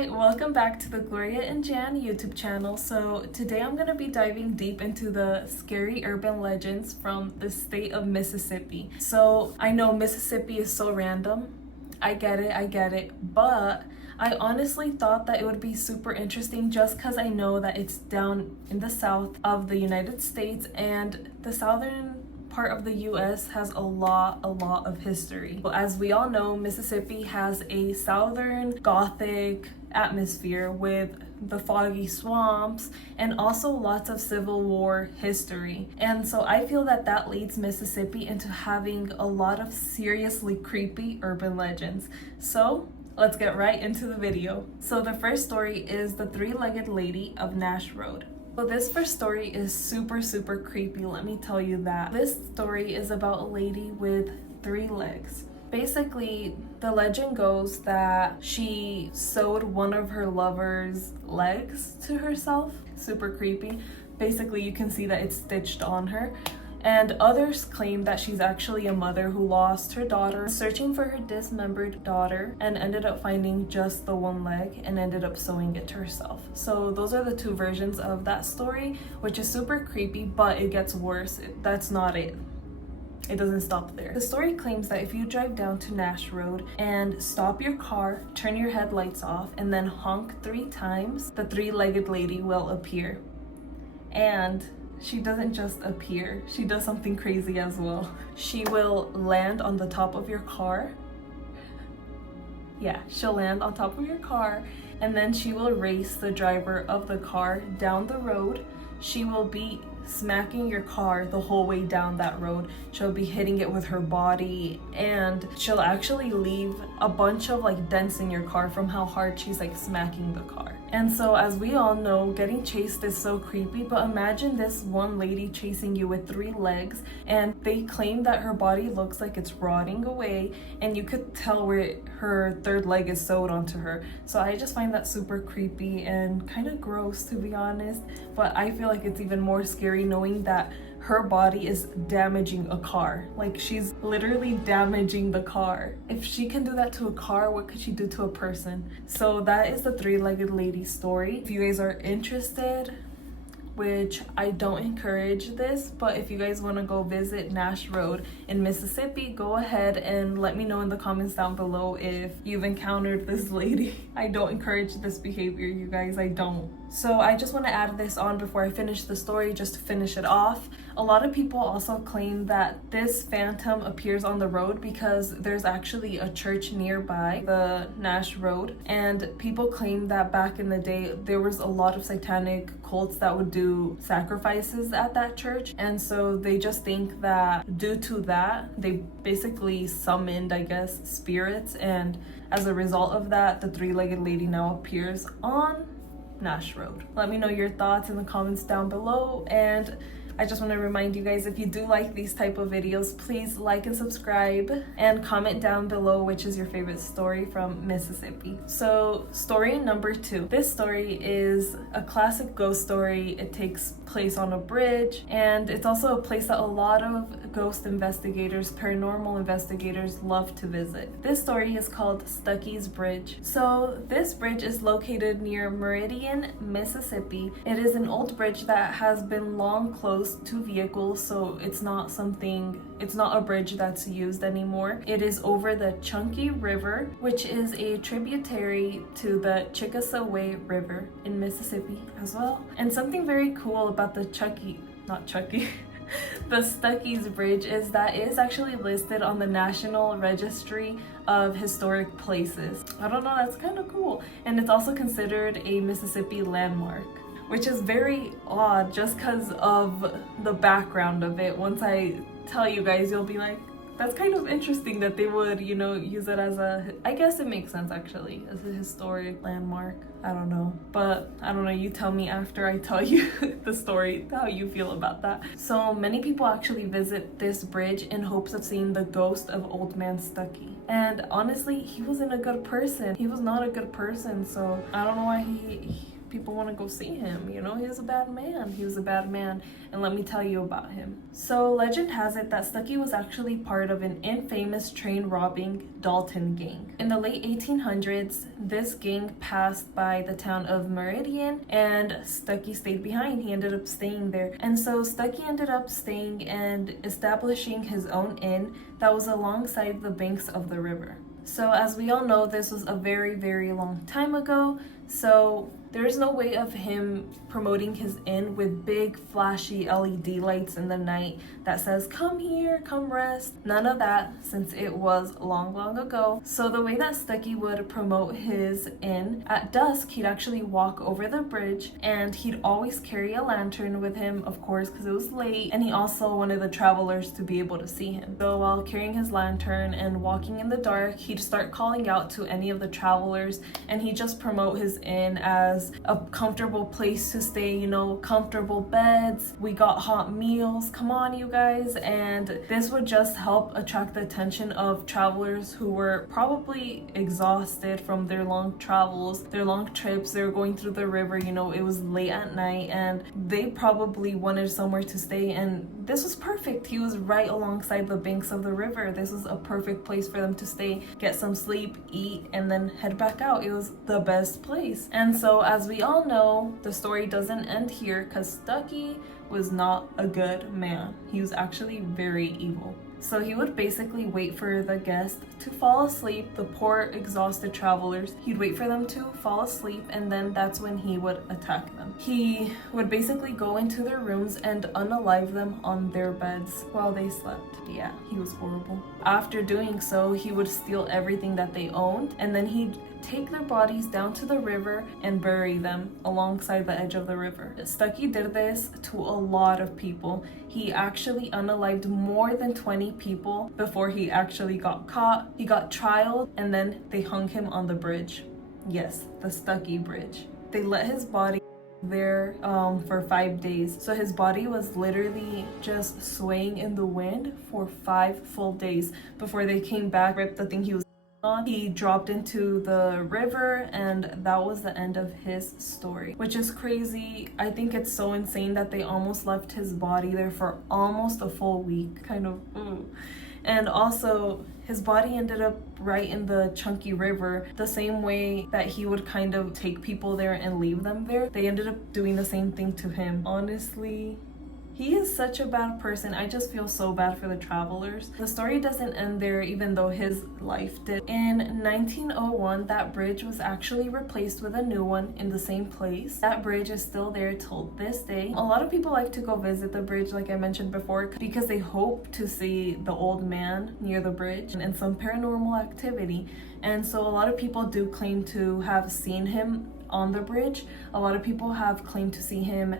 Hi, welcome back to the Gloria and Jan YouTube channel. So today I'm going to be diving deep into the scary urban legends from the state of Mississippi. So I know Mississippi is so random. I get it, but I honestly thought that it would be super interesting just because I know that it's down in the south of the United States, and the southern part of the US has a lot of history. As we all know, Mississippi has a southern gothic atmosphere with the foggy swamps and also lots of Civil War history. And so I feel that that leads Mississippi into having a lot of seriously creepy urban legends. So let's get right into the video. So the first story is the three-legged lady of Nash Road. So this first story is super creepy, let me tell you that. This story is about a lady with 3 legs. Basically, the legend goes that she sewed one of her lover's legs to herself. Super creepy. Basically, you can see that it's stitched on her. And others claim that she's actually a mother who lost her daughter searching for her dismembered daughter and ended up finding just the one leg and ended up sewing it to herself. So those are the 2 versions of that story, which is super creepy, but it gets worse. That's not it. It doesn't stop there. The story claims that if you drive down to Nash Road and stop your car, turn your headlights off, and then honk 3 times, the three-legged lady will appear. And she doesn't just appear, she does something crazy as well. She will land on the top of your car. Yeah, she'll land on top of your car, and then she will race the driver of the car down the road. She will be smacking your car the whole way down that road. She'll be hitting it with her body, and she'll actually leave a bunch of dents in your car from how hard she's smacking the car. And so, as we all know, getting chased is so creepy, but imagine this one lady chasing you with 3 legs, and they claim that her body looks like it's rotting away, and you could tell where her 3rd leg is sewed onto her. So I just find that super creepy and kind of gross, to be honest, but I feel like it's even more scary knowing that her body is damaging a car. She's literally damaging the car. If she can do that to a car, what could she do to a person? So that is the three-legged lady story. If you guys are interested, which I don't encourage this, but if you guys want to go visit Nash Road in Mississippi, go ahead and let me know in the comments down below if you've encountered this lady. I don't encourage this behavior, you guys, I don't. So I just want to add this on before I finish the story, just to finish it off. A lot of people also claim that this phantom appears on the road because there's actually a church nearby the Nash Road, and people claim that back in the day there was a lot of satanic cults that would do sacrifices at that church, and so they just think that due to that they basically summoned, I guess, spirits, and as a result of that the three-legged lady now appears on Nash Road. Let me know your thoughts in the comments down below, and I just want to remind you guys, if you do like these type of videos, please like and subscribe and comment down below which is your favorite story from Mississippi. So story number 2. This story is a classic ghost story. It takes place on a bridge, and it's also a place that a lot of ghost investigators, paranormal investigators love to visit. This story is called Stuckey Bridge. So this bridge is located near Meridian, Mississippi. It is an old bridge that has been long closed to vehicles, so it's not a bridge that's used anymore. It is over the Stucky River, which is a tributary to the Chickasaw River in Mississippi as well. And something very cool about the the Stuckey Bridge is that it is actually listed on the National Registry of Historic Places. I don't know, that's kind of cool. And it's also considered a Mississippi landmark, which is very odd just because of the background of it. Once I tell you guys, you'll be like, that's kind of interesting that they would, use it as I guess it makes sense actually, as a historic landmark. I don't know, but I don't know, you tell me after I tell you the story how you feel about that. So many people actually visit this bridge in hopes of seeing the ghost of Old Man Stucky. And honestly, he wasn't a good person. He was not a good person, so I don't know why people want to go see him. You know, he was a bad man. He was a bad man, and let me tell you about him. So legend has it that Stucky was actually part of an infamous train robbing Dalton gang. In the late 1800s, this gang passed by the town of Meridian, and Stucky stayed behind. He ended up staying there, and so Stucky ended up staying and establishing his own inn that was alongside the banks of the river. So as we all know, this was a very, very long time ago, so there's no way of him promoting his inn with big flashy LED lights in the night that says, come here, come rest. None of that, since it was long, long ago. So the way that Stucky would promote his inn, at dusk, he'd actually walk over the bridge, and he'd always carry a lantern with him, of course, because it was late, and he also wanted the travelers to be able to see him. So while carrying his lantern and walking in the dark, he'd start calling out to any of the travelers, and he'd just promote his inn as a comfortable place to stay, you know, comfortable beds, we got hot meals, come on you guys. And this would just help attract the attention of travelers who were probably exhausted from their long travels, their long trips. They were going through the river, you know, it was late at night, and they probably wanted somewhere to stay, and this was perfect. He was right alongside the banks of the river. This was a perfect place for them to stay, get some sleep, eat, and then head back out. It was the best place. And so as we all know, the story doesn't end here, because Stucky was not a good man. He was actually very evil. So he would basically wait for the guests to fall asleep, the poor exhausted travelers. He'd wait for them to fall asleep, and then that's when he would attack them. He would basically go into their rooms and unalive them on their beds while they slept. Yeah, he was horrible. After doing so, he would steal everything that they owned, and then he'd take their bodies down to the river and bury them alongside the edge of the river. Stucky did this to a lot of people. He actually unalived more than 20 people before he actually got caught. He got trialed, and then they hung him on the bridge. Yes, the Stuckey Bridge. They let his body there for 5 days. So his body was literally just swaying in the wind for 5 full days before they came back, ripped the thing he was on. He dropped into the river, and that was the end of his story, which is crazy. I think it's so insane that they almost left his body there for almost a full week. Kind of And also his body ended up right in the chunky river, the same way that he would kind of take people there and leave them there. They ended up doing the same thing to him. Honestly, he is such a bad person. I just feel so bad for the travelers. The story doesn't end there, even though his life did. In 1901, that bridge was actually replaced with a new one in the same place. That bridge is still there till this day. A lot of people like to go visit the bridge, like I mentioned before, because they hope to see the old man near the bridge and some paranormal activity. And so a lot of people do claim to have seen him on the bridge. A lot of people have claimed to see him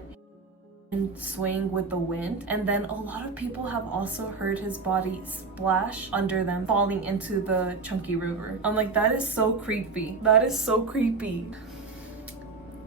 and swaying with the wind, and then a lot of people have also heard his body splash under them, falling into the chunky river. I'm like, that is so creepy. That is so creepy.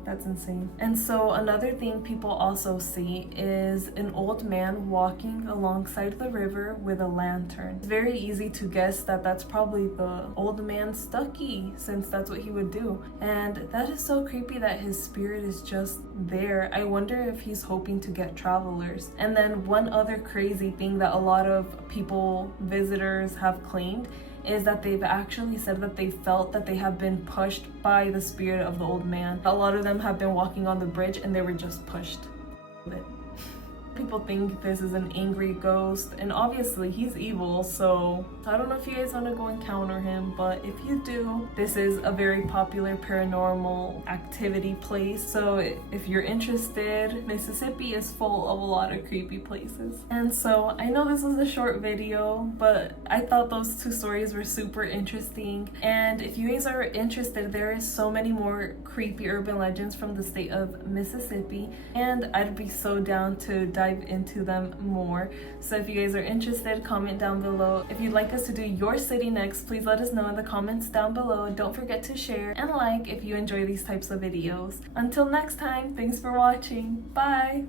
That's insane. And so another thing people also see is an old man walking alongside the river with a lantern. It's very easy to guess that that's probably the old man Stucky, since that's what he would do. And that is so creepy that his spirit is just there. I wonder if he's hoping to get travelers. And then one other crazy thing that a lot of people, visitors, have claimed is that they've actually said that they felt that they have been pushed by the spirit of the old man. A lot of them have been walking on the bridge and they were just pushed. People think this is an angry ghost, and obviously he's evil, so I don't know if you guys want to go encounter him, but if you do, this is a very popular paranormal activity place. So if you're interested, Mississippi is full of a lot of creepy places. And so I know this is a short video, but I thought those two stories were super interesting. And if you guys are interested, there is so many more creepy urban legends from the state of Mississippi, and I'd be so down to dive into them more. So if you guys are interested, comment down below. If you'd like us to do your city next, please let us know in the comments down below. Don't forget to share and like if you enjoy these types of videos. Until next time, thanks for watching. Bye!